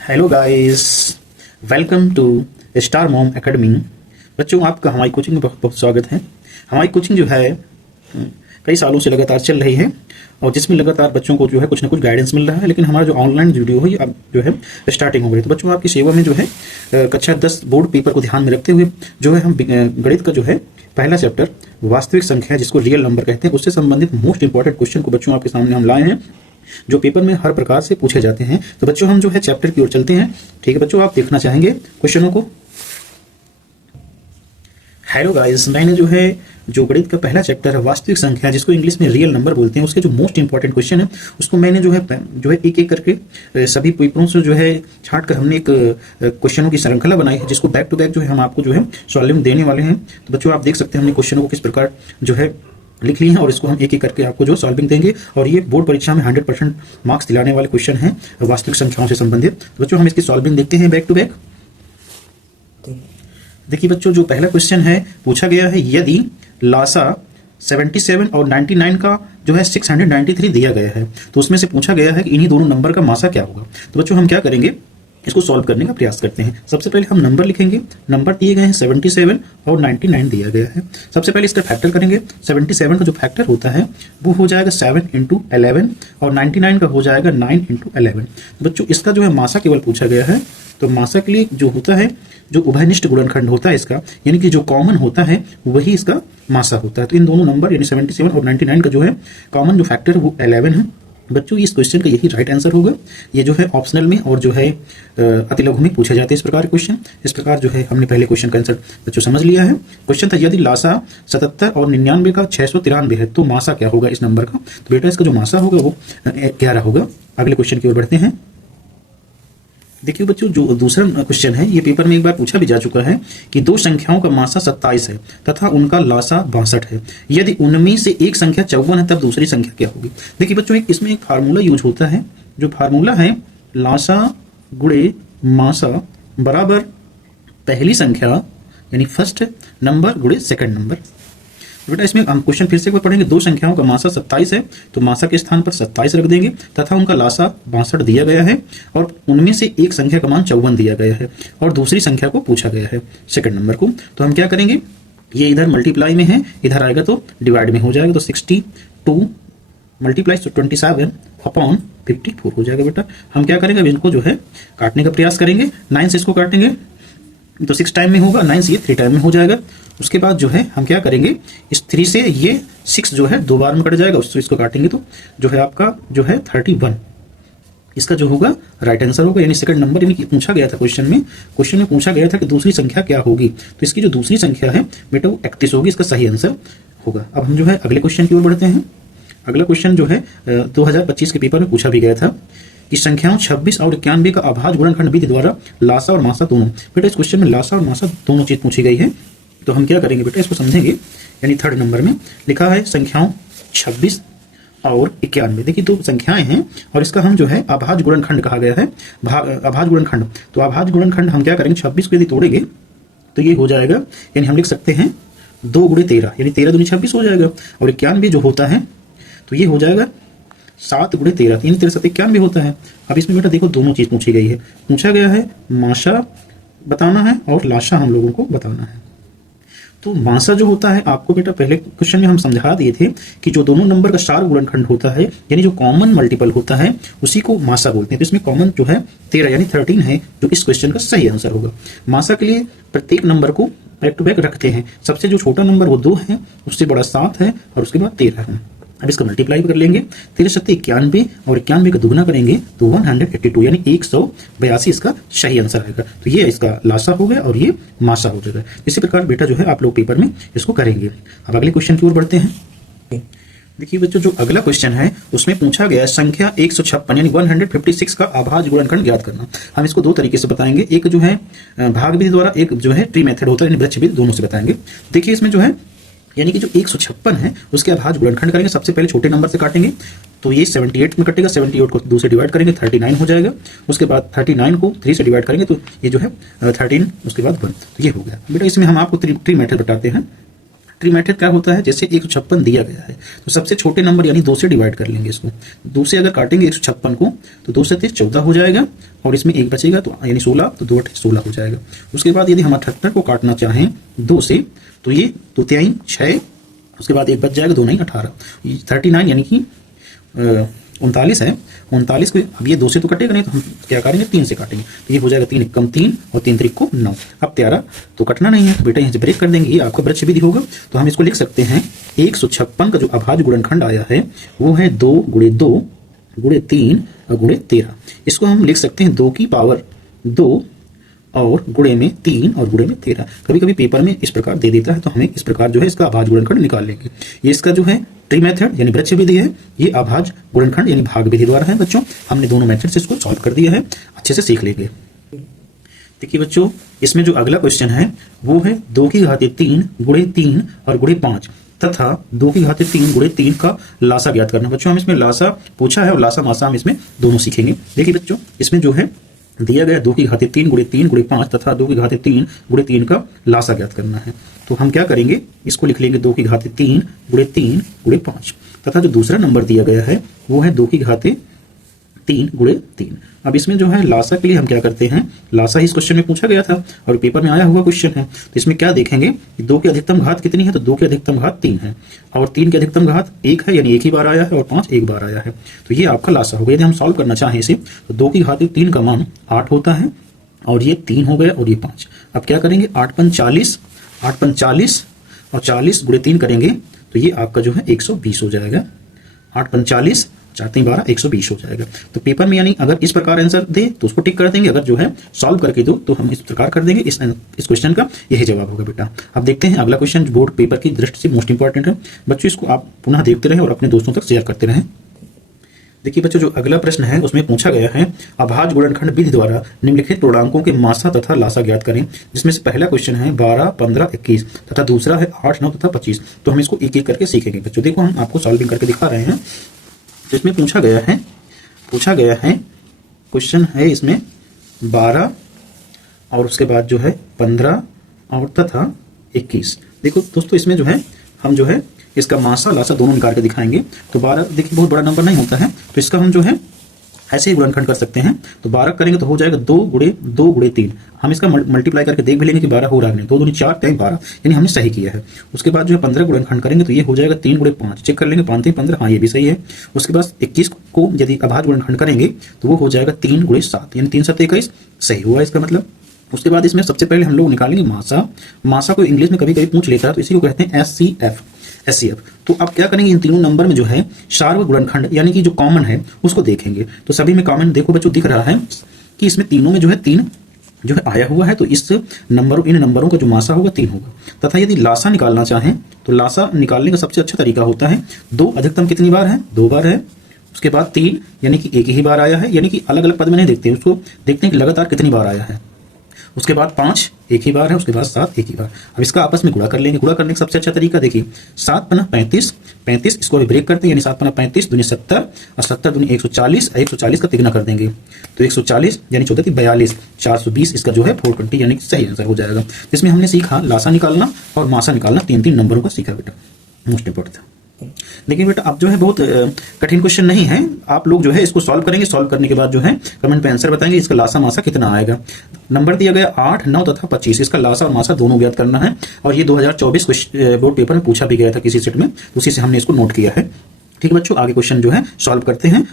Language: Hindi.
Hello guys, welcome to Star Mom Academy. बच्चों, आपका हमारी कोचिंग में बहुत बहुत स्वागत है। हमारी कोचिंग जो है कई सालों से लगातार चल रही है और जिसमें लगातार बच्चों को जो है कुछ ना कुछ गाइडेंस मिल रहा है। लेकिन हमारा जो ऑनलाइन वीडियो है ये अब जो है स्टार्टिंग हो गई। तो बच्चों, आपकी सेवा में जो है कक्षा 10 बोर्ड पेपर को ध्यान में रखते हुए जो है हम गणित का जो है पहला चैप्टर वास्तविक संख्या जिसको रियल नंबर कहते हैं उससे संबंधित मोस्ट इंपॉर्टेंट क्वेश्चन को बच्चों आपके सामने हम लाए हैं जो पेपर में हर प्रकार से पूछे जाते हैं। तो बच्चों, हम जो है चैप्टर की ओर चलते हैं। ठीक है बच्चों, आप देखना चाहेंगे क्वेश्चनों को। हेलो गाइस, मैंने जो है जो गणित का पहला चैप्टर है वास्तविक संख्या जिसको इंग्लिश में रियल नंबर बोलते हैं उसके जो मोस्ट इंपॉर्टेंट क्वेश्चन है उसको मैंने जो है एक एक करके सभी पेपरों से जो है छांट कर हमने एक क्वेश्चनों की श्रृंखला बनाई है जिसको बैक टू बैक जो है हम आपको जो है सॉल्विंग देने वाले हैं। तो बच्चों, आप देख सकते हैं हमने क्वेश्चनों को किस प्रकार जो है लिख ली है और इसको हम एक एक करके आपको जो सॉल्विंग देंगे। और ये बोर्ड परीक्षा में 100% मार्क्स दिलाने वाले क्वेश्चन हैं वास्तविक संख्याओं से संबंधित। तो बच्चों, हम इसकी सॉल्विंग देखते हैं बैक टू बैक। देखिए बच्चों, जो पहला क्वेश्चन है पूछा गया है, यदि लासा 77 और 99 का जो है 693 दिया गया है तो उसमें से पूछा गया है कि इन्हीं दोनों नंबर का मासा क्या होगा। तो बच्चों, हम क्या करेंगे, इसको सॉल्व करने का प्रयास करते हैं। सबसे पहले हम नंबर लिखेंगे। नंबर दिए गए हैं 77 और 99 दिया गया है। सबसे पहले इसका फैक्टर करेंगे। 77 का जो फैक्टर होता है वो हो जाएगा 7 × 11 और 99 का हो जाएगा 9 × 11। बच्चों, इसका जो है मासा केवल पूछा गया है। तो मासा के लिए जो होता है जो उभयनिष्ठ गुणनखंड होता है इसका यानी कि जो कॉमन होता है वही इसका मासा होता है। तो इन दोनों नंबर यानी 77 और 99 का जो है कॉमन जो फैक्टर है वो 11 है। बच्चों, इस क्वेश्चन का यही राइट आंसर होगा। ये जो है ऑप्शनल में और जो है अतिलघु में पूछे जाते हैं इस प्रकार के क्वेश्चन। इस प्रकार जो है हमने पहले क्वेश्चन का आंसर बच्चों समझ लिया है। क्वेश्चन था, यदि लासा 77 और 99 का 693 है तो मासा क्या होगा इस नंबर का। तो बेटा, इसका जो मासा होगा वो 11 होगा। अगले क्वेश्चन की ओर बढ़ते हैं। देखिए बच्चों, जो दूसरा क्वेश्चन है ये पेपर में एक बार पूछा भी जा चुका है कि दो संख्याओं का मासा 27 है तथा उनका लासा 62 है। यदि उनमें से एक संख्या 54 है तब दूसरी संख्या क्या होगी। देखिए बच्चों, इसमें एक फार्मूला यूज होता है। जो फार्मूला है लासा गुणे मासा बराबर पहली संख्या यानी फर्स्ट नंबर गुणे सेकंड नंबर। बेटा, इसमें हम क्वेश्चन फिर से पढ़ेंगे। दो संख्याओं का मासा 27 है तो मासा के स्थान पर 27 रख देंगे तथा उनका लासा 62 दिया गया है और उनमें से एक संख्या का मान 54 दिया गया है और दूसरी संख्या को पूछा गया है सेकंड नंबर को। तो हम क्या करेंगे, ये इधर मल्टीप्लाई में है, इधर आएगा तो डिवाइड में हो जाएगा। तो 62 मल्टीप्लाई 27 अपॉन 54 हो जाएगा। बेटा, हम क्या करेंगे, अब इनको जो है काटने का प्रयास करेंगे। 9 से इसको काटेंगे तो 6 टाइम में होगा, 9 से ये 3 टाइम में हो जाएगा। उसके बाद जो है हम क्या करेंगे, इस 3 से ये 6 जो है 2 बार में कट जाएगा। उससे इसको काटेंगे तो जो है आपका जो है 31 इसका जो होगा राइट आंसर होगा यानी सेकंड नंबर। यानी कि पूछा गया था क्वेश्चन में पूछा गया था कि दूसरी संख्या क्या होगी। तो इसकी जो दूसरी संख्या है बेटा वो 31 होगी, इसका सही आंसर होगा। अब हम जो है अगले क्वेश्चन की ओर बढ़ते हैं। अगला क्वेश्चन जो है 2025 के पेपर में पूछा भी गया था कि संख्याओं 26 और 91 का अभाज्य गुणनखंड विधि द्वारा लासा और मासा दोनों। बेटा, इस क्वेश्चन में लासा और मासा दोनों चीज पूछी गई है। तो हम क्या करेंगे बेटा, इसको समझेंगे। यानी थर्ड नंबर में लिखा है संख्याओं 26 और 91। देखिए दो संख्याएं हैं और इसका हम जो है अभाज्य गुणनखंड कहा गया है, अभाज्य गुणनखंड। तो अभाज्य गुणनखंड हम क्या करेंगे, 26 को यदि तोड़ेंगे तो ये हो जाएगा, यानी हम लिख सकते हैं 2 × 13 यानी 13 दूनी 26 हो जाएगा। और 91 जो होता है तो ये हो जाएगा 7 × 13 3 13 7 91 होता है। अब इसमें बेटा देखो दोनों चीज पूछी गई है। पूछा गया है मासा बताना है और लाशा हम लोगों को बताना है। तो मासा जो होता है आपको बेटा पहले क्वेश्चन में हम समझा दिए थे कि जो दोनों नंबर का सार गुणनखंड होता है यानी जो कॉमन मल्टीपल होता है उसी को मासा बोलते हैं। तो इसमें कॉमन जो है 13 यानी 13 है जो इस क्वेश्चन का सही आंसर होगा। मासा के लिए प्रत्येक नंबर को बैक टू बैक रखते हैं। सबसे जो छोटा नंबर वो 2 है, उससे बड़ा 7 है और उसके बाद 13 है। अब इसका मल्टीप्लाई कर लेंगे, 13 7 91 और 91 का दुगना करेंगे तो 182 यानी 182 इसका सही आंसर आएगा। तो ये इसका लासा हो गया और ये मासा हो जाएगा। इसी प्रकार बेटा जो है आप लोग पेपर में इसको करेंगे। अब अगले क्वेश्चन की ओर बढ़ते हैं। देखिए बच्चों, जो अगला क्वेश्चन है उसमें पूछा गया संख्या 156 यानी 156 का अभाज्य गुणनखंड ज्ञात करना। हम इसको दो तरीके से बताएंगे, एक जो है भाग विधि द्वारा, एक जो है ट्री मेथड होता है यानी वृक्ष विधि, दोनों से बताएंगे। देखिए इसमें जो है यानी कि जो 156 है उसके अभाज्य गुणनखंड करेंगे। सबसे पहले छोटे नंबर से काटेंगे तो ये 78 में कटेगा, 78 को 2 से डिवाइड करेंगे 39 हो जाएगा। उसके बाद 39 को 3 से डिवाइड करेंगे तो ये जो है 13, उसके बाद 1, तो ये हो गया। बेटा इसमें हम आपको ट्री मेथड बताते हैं। ट्री मेथड क्या होता है, जैसे 156 दिया गया है तो सबसे छोटे नंबर यानी 2 से डिवाइड कर लेंगे इसको। 2 से अगर काटेंगे 156 को तो 2 से 3 14 हो जाएगा और इसमें 1 बचेगा तो यानी 16, तो 2 8 16 हो जाएगा। उसके बाद यदि हम 78 को काटना चाहें 2 से तो ये 2 3 6, उसके बाद 1 बच जाएगा, 2 9 18, 39 यानी कि 39 है। 39 को अब ये 2 से तो कटेगा नहीं तो हम क्या करेंगे 3 से काटेंगे, तो ये हो जाएगा 3 कम 3 और 3 3 को 9। अब 13 तो कटना नहीं है तो बेटा यहाँ से ब्रेक कर देंगे, ये आपका वृक्ष विधि होगा। तो हम इसको लिख सकते हैं 156 का जो अभाज्य गुणनखंड आया है वो है 2 × 2 × 3 और × 13। इसको हम लिख सकते हैं 2 की पावर 2 और गुणे में 3 और गुणे में 13। कभी कभी पेपर में इस प्रकार दे देता है तो हमें इस प्रकार जो है इसका अभाज्य गुणनखंड निकाल लेंगे। ये इसका जो है ट्री मेथड यानी वृक्ष विधि है, ये अभाज्य गुणनखंड यानी भाग विधि द्वारा है। बच्चों हमने दोनों मेथड से इसको सॉल्व कर दिया है, अच्छे से सीख लेंगे। देखिए बच्चों इसमें जो अगला क्वेश्चन है वो है 2 की घात 3 × 3 और × 5 तथा 2 की घात 3 × 3 का लासा ज्ञात करना। बच्चों हम इसमें लासा पूछा है और लासा मासा हम इसमें दोनों सीखेंगे। देखिए बच्चों इसमें जो है दिया गया 2 की घात 3 × 3 × 5 तथा 2 की घात 3 × 3 का लासा ज्ञात करना है। तो हम क्या करेंगे, इसको लिख लेंगे 2 की घात 3 × 3 × 5 तथा जो दूसरा नंबर दिया गया है वो है 2 की घात 3 × 3। अब इसमें जो है लासा के लिए हम क्या करते हैं, लासा इस क्वेश्चन में पूछा गया था और पेपर में आया हुआ क्वेश्चन है। तो इसमें क्या देखेंगे कि 2 की अधिकतम घात कितनी है, तो 2 की अधिकतम घात 3 है और 3 की अधिकतम घात 1 है यानी एक ही बार आया है और 5 एक बार आया है। तो ये आपका लासा हो गया। यदि हम सॉल्व करना चाहें इसे तो 2 की घात 3 का मान 8 होता है और ये 3 हो गया और ये 5। अब क्या करेंगे 8 × 40, 8 × 40 और 40 × 3 करेंगे तो ये आपका जो है 120 हो जाएगा। 8 × 40 4 3 12 120 हो जाएगा। तो पेपर में यानी अगर इस प्रकार आंसर दे तो उसको टिक कर देंगे, अगर जो है सॉल्व करके दो तो हम इस प्रकार कर देंगे। इस क्वेश्चन का यही जवाब होगा बेटा। अब देखते हैं अगला क्वेश्चन बोर्ड पेपर की दृष्टि से मोस्ट इंपॉर्टेंट है। बच्चों इसको आप पुनः देखते रहें और अपने दोस्तों तक शेयर करते रहें। देखिए बच्चों जो अगला प्रश्न है उसमें पूछा गया है अभाज्य गुणनखंड विधि द्वारा निम्नलिखित पूर्णांकों के मासा तथा लासा ज्ञात करें, जिसमें से पहला क्वेश्चन है 12, 15, 21 तथा दूसरा है 8, 9 तथा 25। तो हम इसको एक एक करके सीखेंगे। बच्चों देखो हम आपको सॉल्विंग करके दिखा रहे हैं। तो इसमें पूछा गया है क्वेश्चन है इसमें 12 और उसके बाद जो है 15 और तथा 21। देखो दोस्तों इसमें जो है हम जो है इसका मासा लासा दोनों निकाल के दिखाएंगे। तो 12 देखिए बहुत बड़ा नंबर नहीं होता है तो इसका हम जो है ऐसे ही गुणनखंड कर सकते हैं। तो 12 करेंगे तो हो जाएगा 2 × 2 × 3। हम इसका मल्टीप्लाई करके देख भी लेंगे कि 12 हो रहा है, 2 दूनी 4 3 12 यानी हमने सही किया है। उसके बाद जो है 15 गुणनखंड करेंगे तो ये हो जाएगा 3 × 5, चेक कर लेंगे 5 3 15, हाँ ये भी सही है। उसके बाद 21 को यदि अभाज्य गुणनखंड करेंगे तो वो हो जाएगा 3 × 7 यानी 3 7 21, सही हुआ इसका मतलब। उसके बाद इसमें सबसे पहले हम लोग निकालेंगे मासा। मासा को इंग्लिश में कभी कभी पूछ लेता है तो इसी को कहते हैं SCF। तो अब क्या करेंगे इन तीनों नंबर में जो है सार्व गुणनखंड यानी कि जो कॉमन है उसको देखेंगे। तो सभी में कॉमन देखो बच्चों दिख रहा है कि इसमें तीनों में जो है 3 जो है आया हुआ है, तो इस इन नंबरों का जो मासा होगा 3 होगा। तथा यदि लासा निकालना चाहें तो लासा निकालने का सबसे अच्छा तरीका होता है 2 अधिकतम कितनी बार है, 2 बार है। उसके बाद 3 यानी कि एक ही बार आया है, यानी कि अलग अलग पद में नहीं देखते, उसको देखते हैं कि लगातार कितनी बार आया है। उसके बाद 5 एक ही बार है, उसके बाद 7 एक ही बार। अब इसका आपस में गुणा कर लेंगे। गुणा करने का सबसे अच्छा तरीका देखिए 7 × 35, 35 इसको अभी ब्रेक करते हैं यानी 7 × 35 दूनी 70 और 70 दूनी 140, 140 का तिगुना कर देंगे तो 140 यानी 14 × 42 420, इसका जो है 420 यानी कि सही आंसर हो जाएगा। इसमें हमने सीखा लासा निकालना और मासा निकालना, 3 नंबरों का सीखा बेटा, मोस्ट इंपोर्टेंट था। लेकिन बेटा अब जो है बहुत कठिन क्वेश्चन नहीं है, आप लोग जो है इसको सॉल्व करेंगे। सॉल्व करने के बाद जो है कमेंट पे आंसर बताएंगे इसका लासा मासा कितना आएगा। नंबर दिया गया 8, 9 तथा 25, इसका लासा और मासा दोनों ज्ञात करना है और ये 2024 बोर्ड पेपर में पूछा भी गया था किसी सेट में, उसी से हमने इसको नोट किया है। ठीक है बच्चों, आगे क्वेश्चन जो है सॉल्व करते हैं।